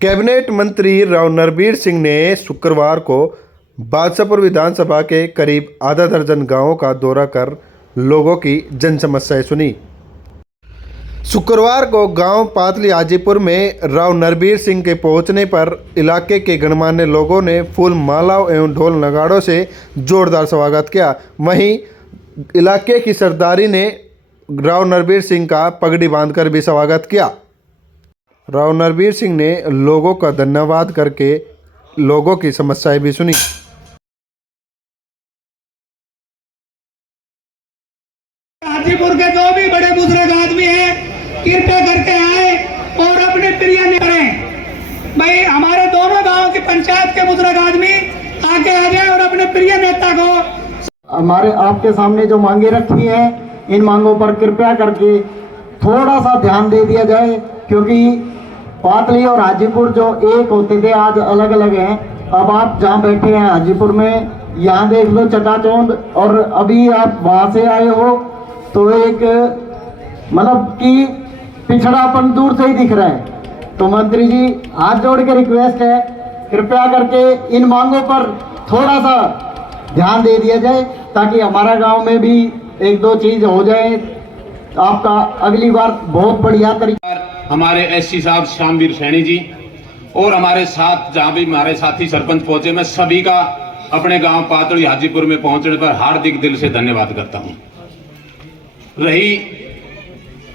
Cabinet मंत्री राव नरबीर सिंह ने शुक्रवार को बादशाहपुर विधानसभा के करीब आधा दर्जन गांवों का दौरा कर लोगों की जन समस्याएं सुनी। शुक्रवार को गांव पातली हाजीपुर में राव नरबीर सिंह के पहुंचने पर इलाके के गणमान्य लोगों ने फूल मालाओं एवं ढोल नगाड़ों से जोरदार स्वागत किया। वहीं इलाके की सरदारी ने राव नरबीर सिंह का पगड़ी बांधकर भी स्वागत किया। राव नरबीर सिंह ने लोगों का धन्यवाद करके लोगों की समस्याएं भी सुनी। हाजीपुर के जो भी बड़े बुजुर्ग आदमी हैं कृपया करके आए और अपने प्रिय करें। भाई हमारे दोनों गांव की पंचायत के बुजुर्ग आदमी आगे आ जाए और अपने प्रिय नेता को हमारे आपके सामने जो मांगे रखी है इन मांगों पर कृपया करके थोड़ा सा ध्यान दे दिया जाए, क्योंकि पातली और हाजीपुर जो एक होते थे आज अलग अलग हैं। अब आप जहाँ बैठे हैं हाजीपुर में, यहाँ देख लो चकाचौंध, और अभी आप वहाँ से आए हो तो एक मतलब कि पिछड़ापन दूर से ही दिख रहा है। तो मंत्री जी हाथ जोड़ के रिक्वेस्ट है, कृपया करके इन मांगों पर थोड़ा सा ध्यान दे दिया जाए ताकि हमारा गांव में भी एक दो चीज हो जाए। आपका अगली बार बहुत बढ़िया तरीका। हमारे एससी साहब श्यामवीर सैनी जी और हमारे साथ जहाँ भी हमारे साथी सरपंच पहुंचे, मैं सभी का अपने गांव पातली हाजीपुर में पहुंचने पर हार्दिक दिल से धन्यवाद करता हूं। रही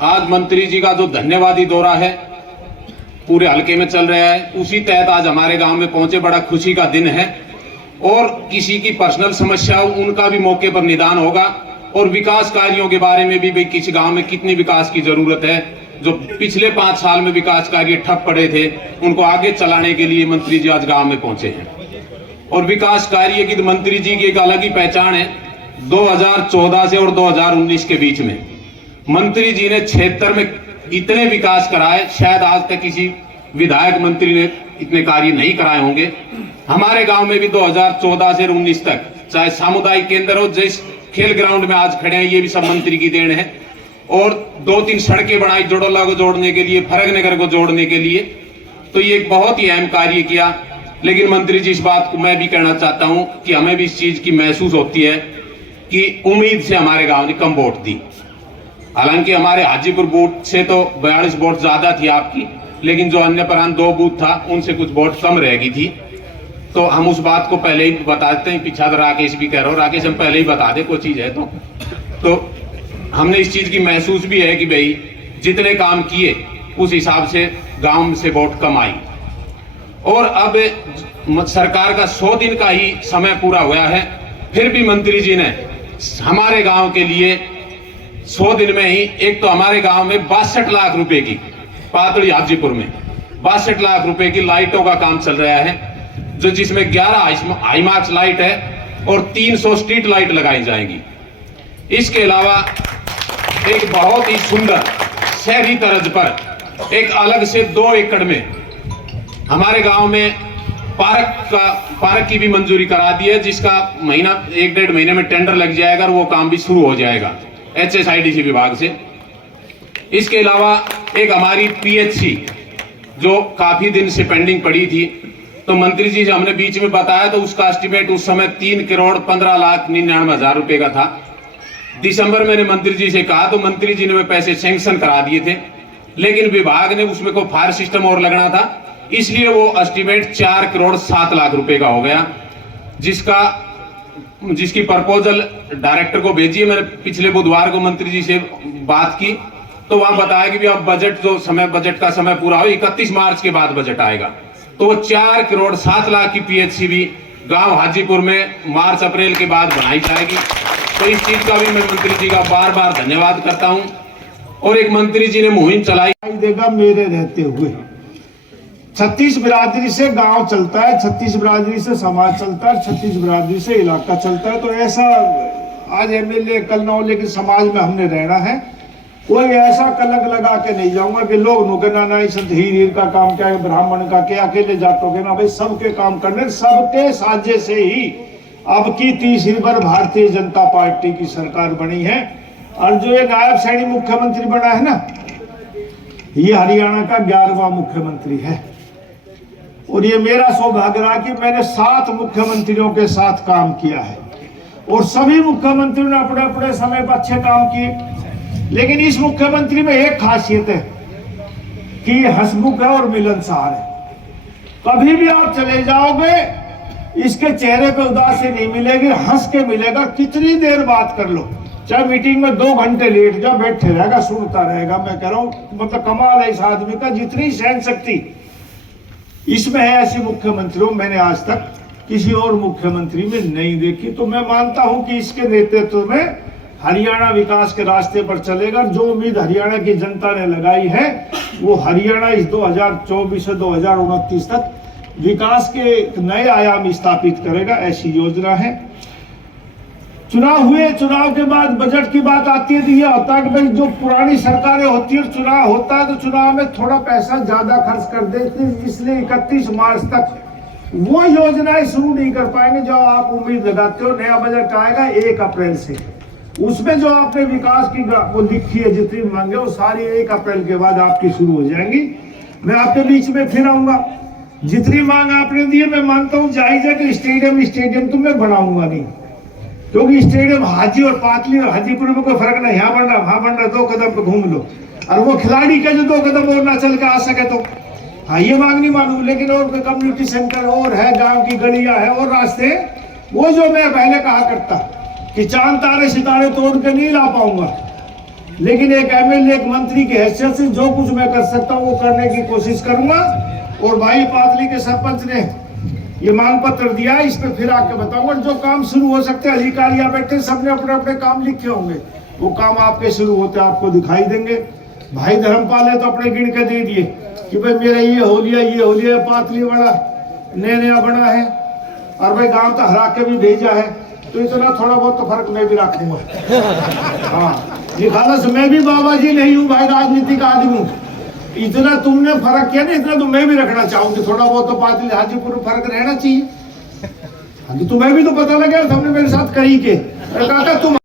आज मंत्री जी का जो धन्यवादी दौरा है पूरे हल्के में चल रहा है, उसी तहत आज हमारे गांव में पहुंचे। बड़ा खुशी का दिन है और किसी की पर्सनल समस्या हो उनका भी मौके पर निदान होगा और विकास कार्यों के बारे में भी किसी गांव में कितनी विकास की जरूरत है, जो पिछले 5 साल में विकास कार्य ठप पड़े थे उनको आगे चलाने के लिए मंत्री जी आज गांव में पहुंचे हैं। और विकास कार्य की तो मंत्री जी की एक अलग ही पहचान है। 2014 से और 2019 के बीच में मंत्री जी ने क्षेत्र में इतने विकास कराए, शायद आज तक किसी विधायक मंत्री ने इतने कार्य नहीं कराए होंगे। हमारे गांव में भी 2014 से 19 तक चाहे सामुदायिक केंद्र हो, जिस खेल ग्राउंड में आज खड़े हैं, ये भी सब मंत्री की देन है। और 2-3 सड़कें बनाई जोड़ोला को जोड़ने के लिए, फरक नगर को जोड़ने के लिए, तो ये एक बहुत ही अहम कार्य किया। लेकिन मंत्री जी इस बात को मैं भी कहना चाहता हूं कि हमें भी इस चीज की महसूस होती है कि उम्मीद से हमारे गांव ने कम वोट दी। हालांकि हमारे हाजीपुर बूथ से तो 42 वोट ज्यादा थी आपकी, लेकिन जो अन्य प्रांत 2 बूथ था उनसे कुछ वोट कम रह गई थी। तो हम उस बात को पहले ही बता देते हैं। पीछा राकेश भी कह रहा हूँ, राकेश हम पहले ही बता दे कोई चीज है तो हमने इस चीज की महसूस भी है कि भाई जितने काम किए उस हिसाब से गांव से वोट कम आई। और अब सरकार का 100 दिन का ही समय पूरा हुआ है, फिर भी मंत्री जी ने हमारे गांव के लिए 100 दिन में ही एक तो हमारे गांव में 62 लाख रुपए की, पातली हाजीपुर में 62 लाख रुपए की लाइटों का काम चल रहा है, जो जिसमें 11 हाईमार्क्स लाइट है और 300 स्ट्रीट लाइट लगाई जाएंगी। इसके अलावा एक बहुत ही सुंदर शहरी तर्ज पर एक अलग से 2 एकड़ में हमारे गांव में पार्क की भी मंजूरी करा दी है, जिसका 1-1.5 महीने में टेंडर लग जाएगा और वो काम भी शुरू हो जाएगा HSIDC विभाग से। इसके अलावा एक हमारी PHC जो काफी दिन से पेंडिंग पड़ी थी, तो मंत्री जी हमने बीच में बताया तो उसका एस्टिमेट उस समय 3,15,99,000 रुपए का था। दिसंबर में मंत्री जी से कहा तो मंत्री जी ने वे पैसे सैंक्शन करा दिए थे, लेकिन विभाग ने उसमें को फायर सिस्टम और लगना था, इसलिए वो एस्टिमेट 4,07,00,000 रुपए का हो गया, जिसकी प्रपोजल डायरेक्टर को भेजी है। मैंने पिछले बुधवार को मंत्री जी से बात की तो वहां बताया कि भी अब बजट का समय पूरा हो, 31 मार्च के बाद बजट आएगा। तो वो 4,07,00,000 की PHC भी गांव हाजीपुर में मार्च अप्रैल के बाद बनाई जाएगी। तो इस चीज का भी मैं मंत्री जी का बार बार धन्यवाद करता हूं। और एक मंत्री जी ने मुहिम चलाई देगा मेरे रहते हुए। 36 बिरादरी से गांव चलता है, 36 बिरादरी से समाज चलता है, 36 बिरादरी से इलाका चलता है। तो ऐसा आज MLA कल ना हो, लेकिन समाज में हमने रहना है। कोई ऐसा कलंक लगा के नहीं जाऊंगा कि लोग नुकना नहीं संत हीर का काम क्या है, ब्राह्मण का क्या, अकेले जाटों के ना। भाई सबके काम करने, सबके साझे से ही अब की 30वीं बार भारतीय जनता पार्टी की सरकार बनी है। और जो ये नायब सैनी मुख्यमंत्री बना है ना, ये हरियाणा का 11वां मुख्यमंत्री है। और ये मेरा सौभाग्य रहा कि मैंने 7 मुख्यमंत्रियों के साथ काम किया है और सभी मुख्यमंत्रियों ने अपने अपने समय पर अच्छे काम किए। लेकिन इस मुख्यमंत्री में एक खासियत है कि ये हंसमुख है और मिलनसार है। कभी भी आप चले जाओगे इसके चेहरे पे उदासी नहीं मिलेगी, हंस के मिलेगा। कितनी देर बात कर लो, चाहे मीटिंग में 2 घंटे लेट जाओ, बैठे रहेगा, सुनता रहेगा। मैं कह रहा हूं मतलब कमाल है इस आदमी का, जितनी सहन शक्ति इसमें है ऐसी मुख्यमंत्रियों मैंने आज तक किसी और मुख्यमंत्री में नहीं देखी। तो मैं मानता हूं कि इसके नेतृत्व में हरियाणा विकास के रास्ते पर चलेगा। जो उम्मीद हरियाणा की जनता ने लगाई है वो हरियाणा इस 2024 से 2029 तक विकास के एक नए आयाम स्थापित करेगा, ऐसी योजना है। चुनाव हुए, चुनाव के बाद बजट की बात आती है तो ये होता है कि भाई जो पुरानी सरकारें होती है, चुनाव होता है तो चुनाव में थोड़ा पैसा ज्यादा खर्च कर देती है, इसलिए 31 मार्च तक वो योजनाएं शुरू नहीं कर पाएंगे जो आप उम्मीद लगाते हो। नया बजट आएगा 1 अप्रैल से, उसमें जो आपने विकास की वो लिखी है जितनी मांगे वो सारी 1 अप्रैल के बाद आपकी शुरू हो जाएंगी। मैं आपके बीच में फिर आऊंगा। जितनी मांग आपने दी है मैं मानता हूँ जायज है कि स्टेडियम तो मैं बनाऊंगा नहीं, क्योंकि स्टेडियम हाजी और पातली और हाजीपुर में कोई फर्क नहीं, यहाँ बन रहा वहां बन रहा, 2 कदम पे घूम लो। और वो खिलाड़ी के जो 2 कदम और ना चल के आ सके तो हाँ ये मांग नहीं मानू। लेकिन और कम्युनिटी सेंटर और है, गांव की गलियां है और रास्ते, वो जो मैं पहले कहा करता कि चांद तारे सितारे तोड़ के नहीं ला पाऊंगा, लेकिन एक एमएलए एक मंत्री की हैसियत से जो कुछ मैं कर सकता हूँ वो करने की कोशिश करूंगा। और भाई पातली के सरपंच ने ये मांग पत्र दिया, इस पे फिर आके बताऊंगा। जो काम शुरू हो सकते हैं, अधिकारी यहाँ बैठे सबने अपने अपने काम लिखे होंगे, वो काम आपके शुरू होते आपको दिखाई देंगे। भाई धर्मपाल ने तो अपने गिन के दे दिए कि भाई मेरा ये हो लिया, पातली बड़ा नया बना है और भाई गांव तो हरा के भी भेजा है, तो इतना थोड़ा बहुत तो फर्क मैं भी रखूंगा। हाँ निकाला से मैं भी बाबा जी नहीं हूँ भाई, राजनीतिक आदमी हूँ। इतना तुमने फर्क किया ना, इतना तो मैं भी रखना चाहूंगी। थोड़ा बहुत तो पातली हाजीपुर में फर्क रहना चाहिए। तुम्हें भी तो पता लगे तुमने मेरे साथ कही के, काका तुम